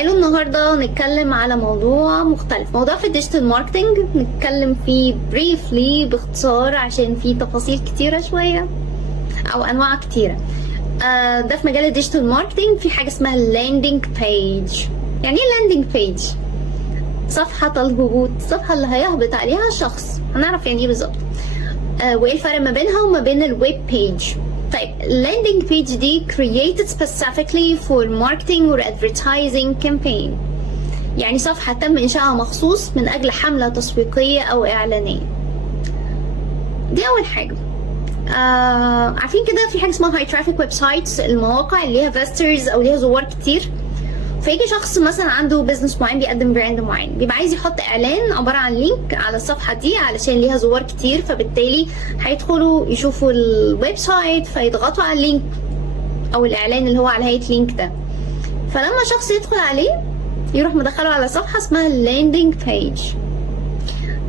تعالوا النهاردة نتكلم على موضوع مختلف، موضوع في الديجيتال ماركتينج. نتكلم فيه بريفلي باختصار عشان فيه تفاصيل كتيرة شوية او انواع كتيرة. ده في مجال الديجيتال ماركتينج في حاجة اسمها اللاندنج بيج. يعني ايه لاندنج بيج؟ صفحة الهبوط، الصفحة اللي هيهبط عليها الشخص. هنعرف يعني ايه بالظبط وايه الفرق ما بينها وما بين الويب بيج. طيب اللاندنج بيج دي created specifically for marketing or advertising campaign، يعني صفحة تم إنشائها مخصوص من أجل حملة تسويقية أو إعلانية. دي أول حاجة. عارفين كده في حاجة اسمها high traffic websites، المواقع اللي ليها فيسترز أو ليها زوار كتير. فيجي شخص مثلا عنده بيزنس معين بيقدم براند معين، بيبقى عايز يحط اعلان عباره عن لينك على الصفحه دي علشان ليها زوار كتير، فبالتالي هيدخلوا يشوفوا الويب سايت فيضغطوا على اللينك او الاعلان اللي هو على هيئه لينك ده. فلما شخص يدخل عليه يروح مدخله على صفحه اسمها اللاندنج بيج.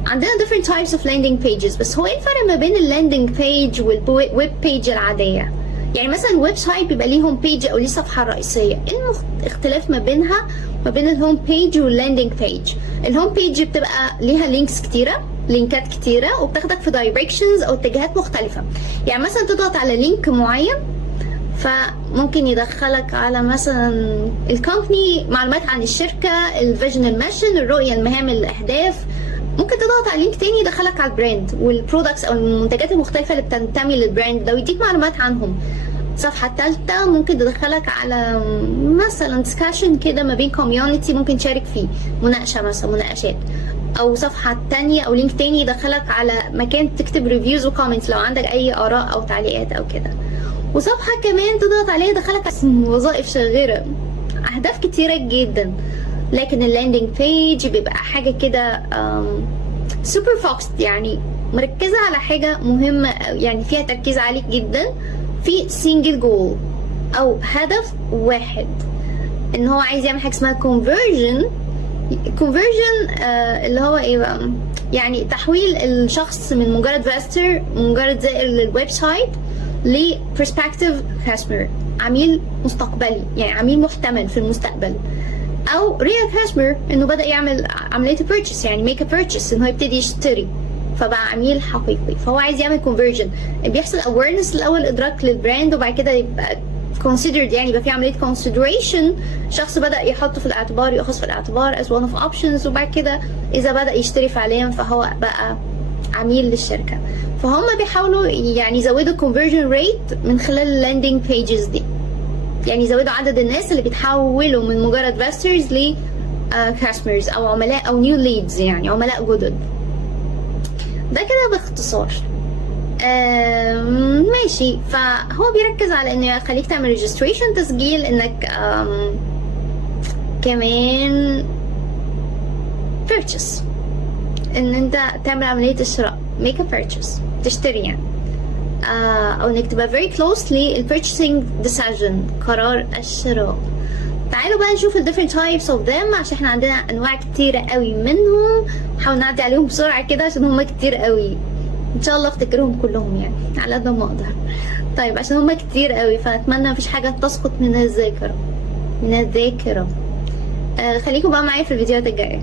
عندنا different types of landing pages، بس هو ايه الفرق ما بين اللاندنج بيج والويب بيج العاديه؟ يعني مثلا الويب سايت بيبقى ليه هوم بيج او ليه صفحه رئيسيه. ايه الاختلاف ما بينها ما بين الهوم بيج واللاندنج بيج؟ الهوم بيج بتبقى ليها لينكس كتيره، لينكات كتيره، وبتاخدك في دايركشنز او اتجاهات مختلفه. يعني مثلا تضغط على لينك معين فممكن يدخلك على مثلا الكومباني، معلومات عن الشركه، الفيجن، الميشن، الرؤيه، المهام، الاهداف. ممكن تضغط على لينك تاني يدخلك على البراند والبرودكتس او المنتجات المختلفه اللي بتنتمي للبراند ده ويديك معلومات عنهم. الصفحه الثالثه ممكن تدخلك على مثلا ديسكشن كده ما بين كوميونتي ممكن تشارك فيه، مناقشه مثلا، مناقشات. او صفحه تانية او لينك تاني يدخلك على مكان تكتب ريفيوز وكومنتس لو عندك اي اراء او تعليقات او كده. وصفحه كمان تضغط عليها يدخلك وظائف شاغره، اهداف كتيره جدا. لكن اللاندنج بيج بيبقى حاجه كده سوبر فوكست، يعني مركزه على حاجه مهمه، يعني فيها تركيز عالي جدا في سنجل جول او هدف واحد، ان هو عايز يعمل حاجه اسمها conversion اللي هو ايه بقى؟ يعني تحويل الشخص من مجرد فيستر، مجرد زائر للويب سايت، ل prospective customer، عميل مستقبلي، يعني عميل محتمل في المستقبل. او real customer انه بدأ يعمل عملية purchase، يعني make a purchase، انه يبتدي يشتري فبقى عميل حقيقي. فهو عايز يعمل conversion، بيحصل awareness الاول، ادراك للبراند، وبعد كده يبقى considered، يعني يبقى في عملية consideration، شخص بدأ يحطه في الاعتبار، يأخذ في الاعتبار as one of options، وبعد كده اذا بدأ يشتري فعليا فهو بقى عميل للشركة. فهم بيحاولوا يعني يزودوا conversion rate من خلال اللاندنج pages دي، يعني يزودوا عدد الناس اللي بيتحولوا من مجرد فيسترز ل كاستمرز او عملاء او نيو ليدز، يعني عملاء جدد. ده كده باختصار. ماشي. فهو بيركز على انه يخليك تعمل ريجستريشن، تسجيل، انك كمان purchase، ان انت تعمل عملية الشراء، make a purchase، تشتري يعني، او انك تبقى very close للpurchasing decision، قرار الشراء. تعالوا بقى نشوف ال different types of them، عشان احنا عندنا انواع كتيرة قوي منهم. حاول نعدي عليهم بسرعة كده عشان هما كتير قوي، ان شاء الله افتكرهم كلهم يعني على قد ما اقدر. طيب عشان هما كتير قوي فاتمنى مفيش حاجة تسقط من الذاكرة. خليكم بقى معايا في الفيديوهات الجاية.